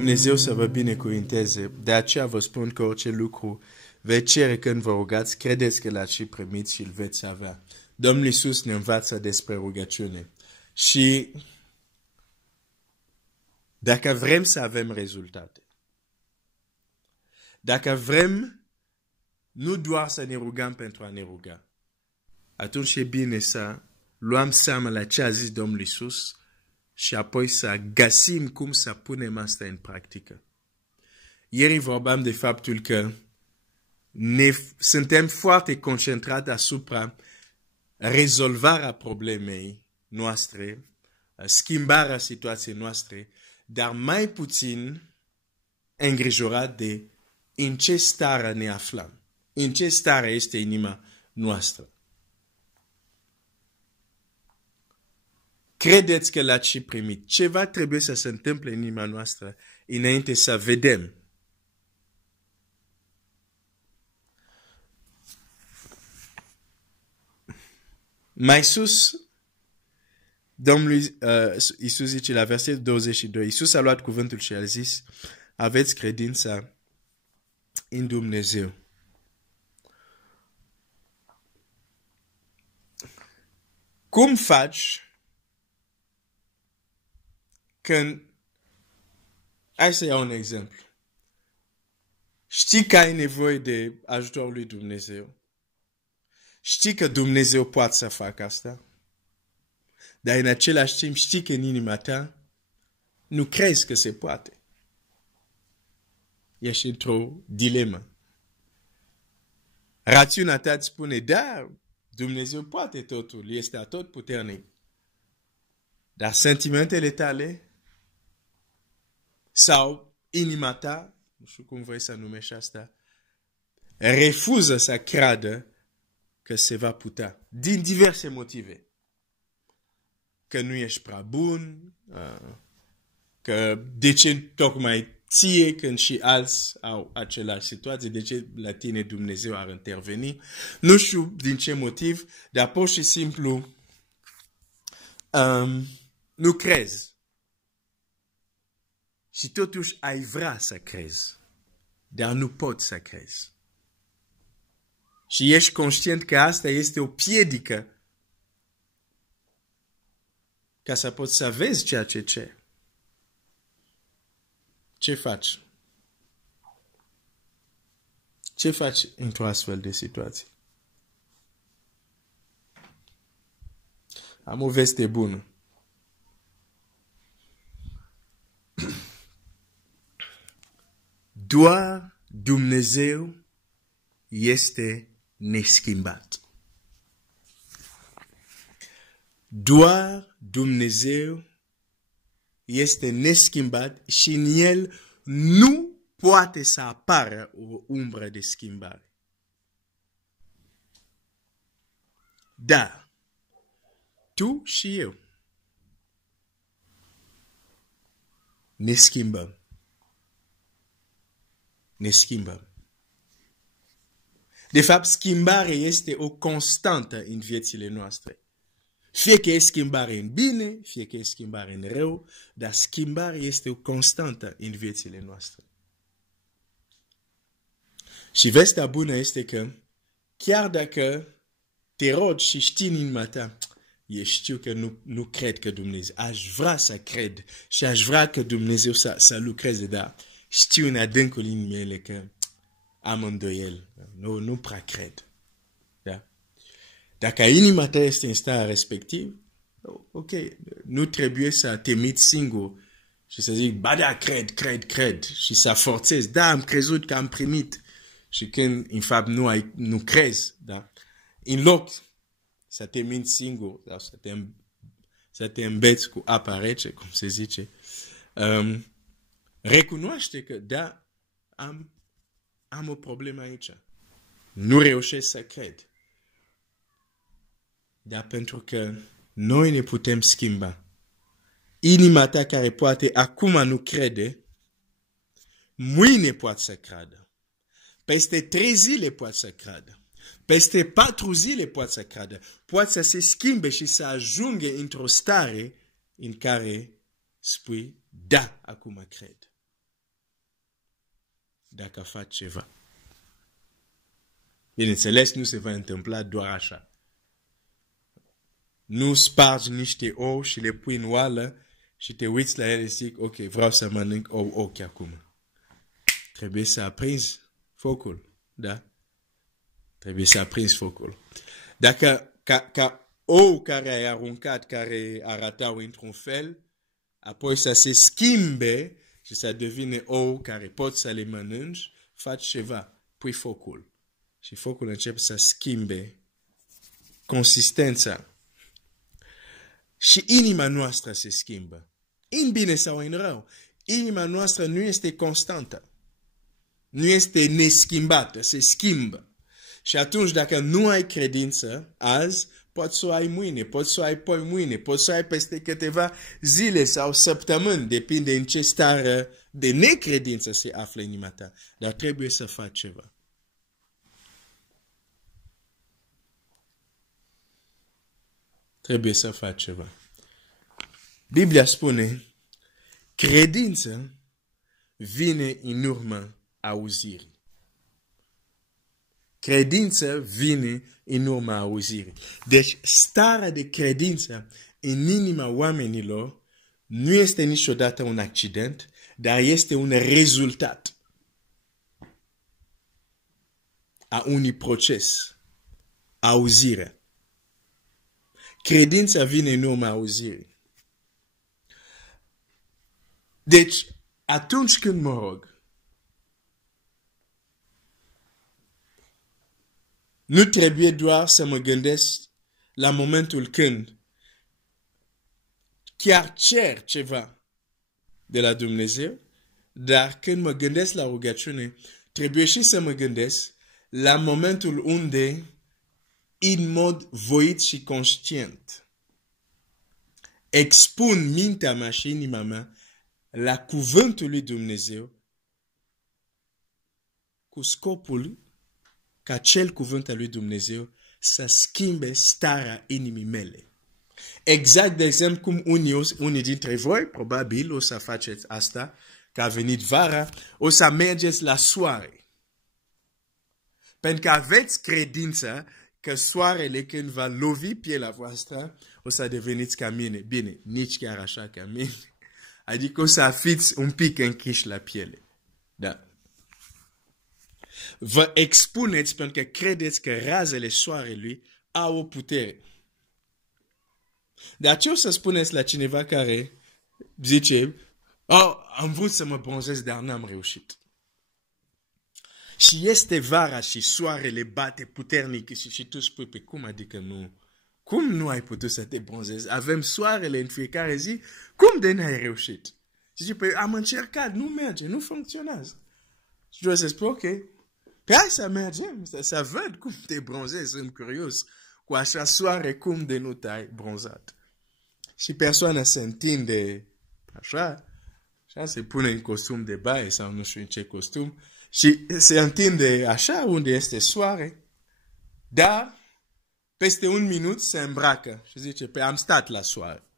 Dumnezeu să vă binecuvinteze. De aceea vă spun că orice lucru veți cere când vă rugați, credeți că l-ați și primit și îl veți avea. Domnul Iisus ne învață despre rugăciune. Și dacă vrem să avem rezultate, dacă vrem nu doar să ne rugăm pentru a ne ruga, atunci e bine să luăm seama la ce a zis Domnul Iisus și apoi să găsim cum să punem asta în practică. Ieri vorbeam de faptul că suntem foarte concentrați asupra rezolvarea problemei noastre, schimbarea situației noastre, dar mai puțin îngrijorat de în ce stare ne aflăm, în ce stare este inima noastră. Credeți că l-ați și primit. Ceva trebuie să se întâmple în inima noastră înainte să vedem. Mai sus, Domnul Iisus zice la versetul 22, Iisus a luat cuvântul și a zis, aveți credința în Dumnezeu. Cum faci când, hai să iau un exemplu, știi că ai nevoie de ajutorul lui Dumnezeu, știi că Dumnezeu poate să facă asta, dar în același timp știi că în inima ta nu crezi că se poate. Ești într-o dilemă. Rațiunea ta îți spune, da, Dumnezeu poate totul, este atotputernic. Dar sentimentele tale sau inima ta, nu știu cum vrei să numești asta, refuză să creadă că se va putea. Din diverse motive. Că nu ești prea bun, că de ce tocmai ție când și alți au același situație, de ce la tine Dumnezeu ar interveni. Nu știu din ce motiv, dar pur și simplu nu crezi. Și totuși ai vrea să crezi, dar nu poți să crezi. Și ești conștient că asta este o piedică ca să poți să vezi ceea ce ceri. Ce faci? Ce faci într-o astfel de situație? Am o veste bună. Doar Dumnezeu este neschimbat. Doar Dumnezeu este neschimbat și în El nu poate să apară o umbră de schimbare. Dar tu și eu ne schimbăm. Ne schimbăm. De fapt, schimbarea este o constantă în viețile noastre. Fie că e schimbare în bine, fie că e schimbare în rău, dar schimbarea este o constantă în viețile noastre. Și vestea bună este că, chiar dacă te rogi și știi în inima ta, eu știu că nu cred că Dumnezeu, aș vrea să cred și aș vrea că Dumnezeu să lucreze, dar știu în adâncul inimii mele că am îndoiel, nu prea cred. Da? Dacă inima ta este în starea respectiv, ok, nu trebuie să te miți singur și să zic, ba da, cred, și să forțezi, da, am crezut că am primit, și când, în fapt, nu crezi, da? În loc să te minți singur, sau să te îmbeți cu apa rece, cum se zice, recunoaște că, da, am o problemă aici. Nu reușesc să cred. Dar pentru că noi ne putem schimba. Inima ta care poate acum nu crede, mâine poate să creadă. Peste 3 zile poate să creadă. Peste 4 zile poate să creadă. Poate să se schimbe și să ajungă într-o stare în care spui, da, acum cred. dacă faci ceva. Bineînțeles, nu se va întâmpla doar așa. Nu spargi niște ou și le pui în oală și te uiți la ele și zic, ok, vreau să mănânc ochi acum. Trebuie să aprinzi focul, da? Trebuie să aprinzi focul. Dacă ca ou care ai aruncat, care aratau într-un fel, apoi să se schimbe și să devine ou care poți să le mănânci, faci ceva, pui focul. Și focul începe să schimbe consistența. Și inima noastră se schimbă. În bine sau în rău. Inima noastră nu este constantă. Nu este neschimbată, se schimbă. Și atunci dacă nu ai credință azi, poți să o ai mâine, poți să o ai poi mâine, poți să o ai peste câteva zile sau săptămâni, depinde în ce stare de necredință se află inima ta. Dar trebuie să faci ceva. Trebuie să faci ceva. Biblia spune, credință vine în urma auzirii. Credință vine în urma auzirii. Deci starea de credință în inima oamenilor nu este niciodată un accident, dar este un rezultat a unui proces, auzirea. Credința vine în urma auzirii. Deci, atunci când mă rog, nu trebuie doar să mă gândesc la momentul când chiar cer ceva de la Dumnezeu, dar când mă gândesc la rugăciune, trebuie și să mă gândesc la momentul unde, în mod voit și conștient, expun mintea mea și inima mea la cuvântul lui Dumnezeu cu scopul ca cel cuvânt al lui Dumnezeu să schimbe starea inimii mele. Exact, de exemplu, cum unii dintre voi, probabil, o să faceți asta, că a venit vara, o să mergeți la soare. Pentru că aveți credința că soarele, când va lovi pielea voastră, o să deveniți ca mine. Bine, nici chiar așa ca mine. Adică o să fiți un pic închiși la piele. Da. Vă expuneți pentru că credeți că razele soarelui au o putere. Dar ce o să spuneți la cineva care zice, am vrut să mă bronzez, dar n-am reușit. Și este vara și soarele bate puternic și tu spui, pe cum adică nu? Cum nu ai putut să te bronzezi? Avem soarele în fiecare zi, cum de n-ai reușit? Și zice, păi am încercat, nu merge, nu funcționează. Și eu să spun, ok, pe hai să mergem, să văd cum te bronzezi, sunt curios, cu așa soare, cum de nu te-ai bronzat. Și persoana se întinde așa se pune în costum de baie sau nu știu în ce costum, și se întinde așa unde este soare, dar peste un minut se îmbracă și zice, pe am stat la soare.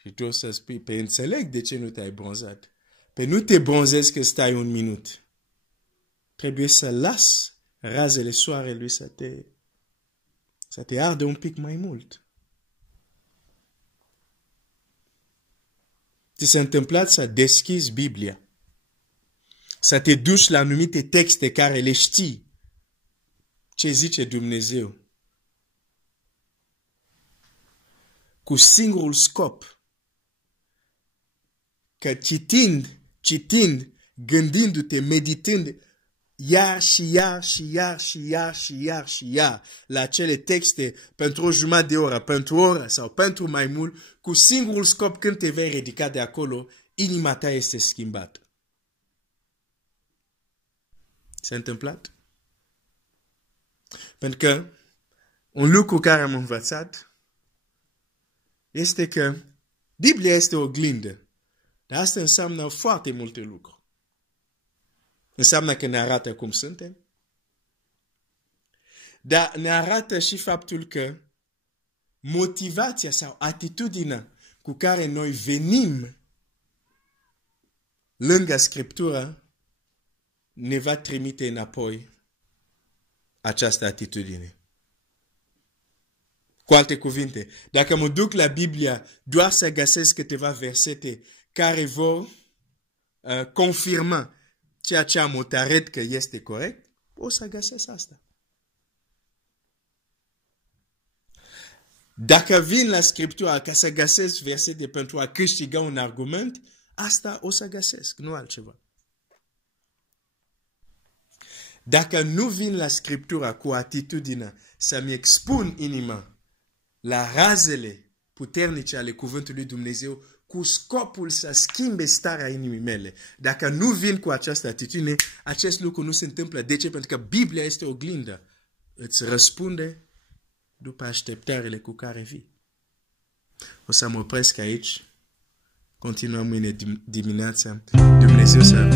Și tu o să spui, pe înțeleg de ce nu te-ai bronzat. Pe nu te bronzezi că stai un minut. Trebuie să las razele soarelui să te ardă un pic mai mult. Ți s-a întâmplat să deschizi Biblia, să te duci la anumite texte care le știi, ce zice Dumnezeu, cu singurul scop, că citind, gândindu-te, meditând, iar la acele texte pentru o jumătate de oră, pentru o oră sau pentru mai mult, cu singurul scop, când te vei ridica de acolo, inima ta este schimbată. S-a întâmplat? Pentru că un lucru care am învățat este că Biblia este o oglindă, dar asta înseamnă foarte multe lucruri. Înseamnă că ne arată cum suntem, dar ne arată și faptul că motivația sau atitudinea cu care noi venim lângă Scriptură ne va trimite înapoi această atitudine. Cu alte cuvinte, dacă mă duc la Biblia doar să găsesc câteva versete care vor confirma ceea ce am hotărât că este corect, o să găsesc asta. Dacă vin la Scriptura ca să găsesc versete pentru a câștiga un argument, asta o să găsesc, nu altceva. Dacă nu vin la Scriptura cu atitudinea să-mi expun inima la razele puternice ale cuvântului Dumnezeu, cu scopul să schimbe starea inimii mele, dacă nu vin cu această atitudine, acest lucru nu se întâmplă. De ce? Pentru că Biblia este oglindă. Îți răspunde după așteptările cu care vii. O să mă opresc aici. Continuăm mâine dimineața. Dumnezeu să